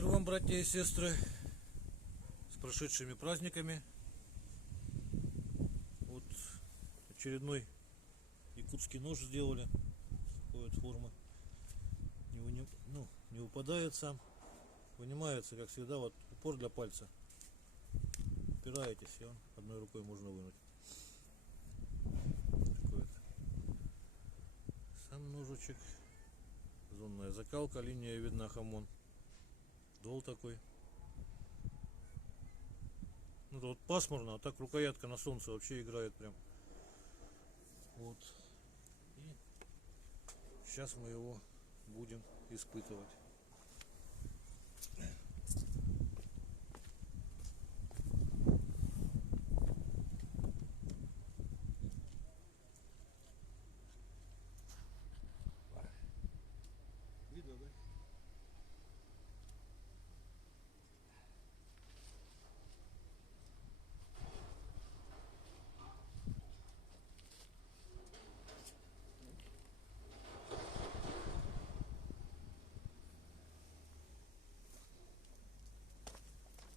Мир вам, братья и сестры, с прошедшими праздниками. Вот очередной якутский нож сделали, такой вот формы. Не выпадает сам, вынимается, как всегда, вот упор для пальца. Упираетесь, и он одной рукой можно вынуть. Такой вот. Сам ножичек, зонная закалка, линия видна, хамон. Дол такой. Ну вот пасмурно, а так рукоятка на солнце вообще играет прям. Вот. И сейчас мы его будем испытывать. Видно, да?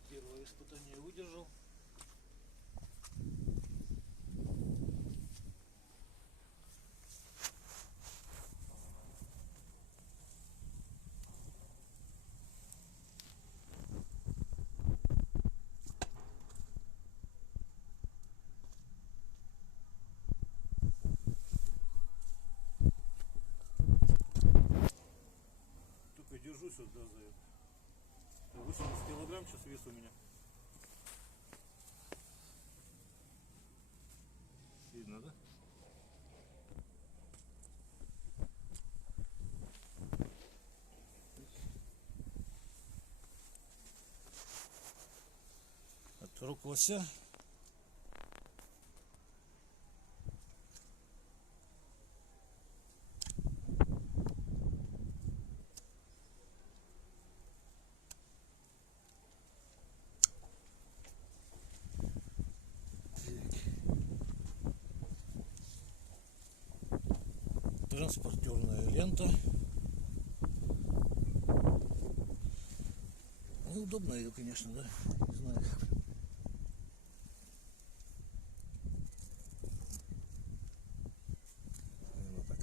Первое испытание выдержал. Только держусь вот, да, за это. 80 килограмм сейчас вес у меня. Видно, да? От рук лося. Транспортерная лента. Неудобно ее, конечно, да? Не знаю как. Именно так.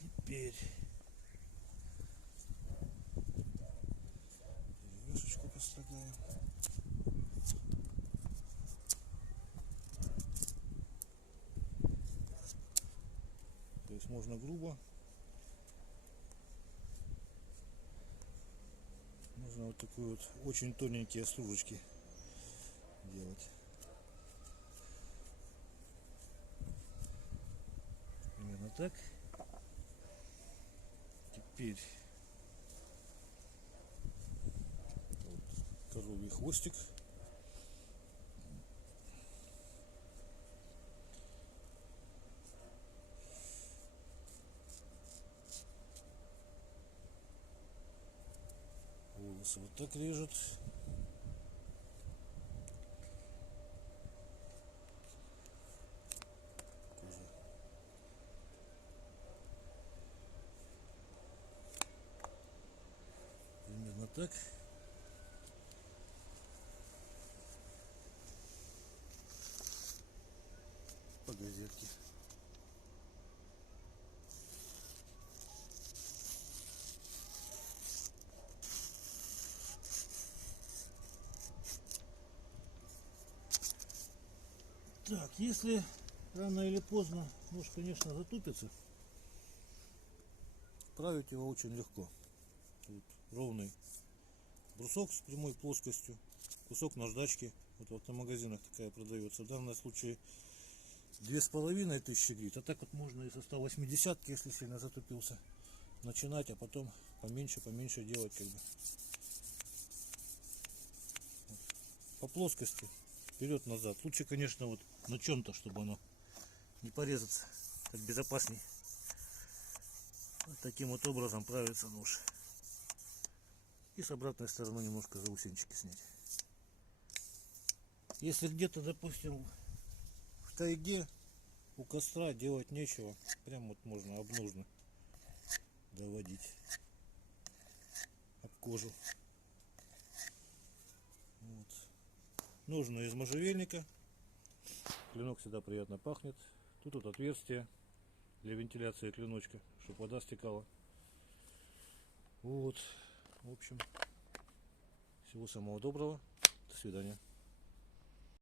Теперь вешечку пострадаем. То есть можно грубо, можно вот такие вот очень тоненькие стружечки делать. Примерно так. Теперь вот коровий хвостик. Волосы вот так режут. Кожа. Примерно так. По газетке. Так, если рано или поздно нож, конечно, затупится, править его очень легко. Тут ровный брусок с прямой плоскостью, кусок наждачки. Вот в автомагазинах такая продается. В данном случае 2500 грит. А так вот можно и со 180, если сильно затупился, начинать, а потом поменьше делать как бы. Вот. По плоскости вперед-назад. Лучше, конечно, вот на чем-то, чтобы оно не порезаться, так безопасней. Вот таким вот образом правится нож. И с обратной стороны немножко заусенчики снять. Если где-то, допустим, в тайге у костра делать нечего, прям вот можно об ножны доводить об кожу. Вот. Нужно из можжевельника. Клинок всегда приятно пахнет. Тут вот отверстие для вентиляции клиночка, чтобы вода стекала. Вот. В общем, всего самого доброго. До свидания.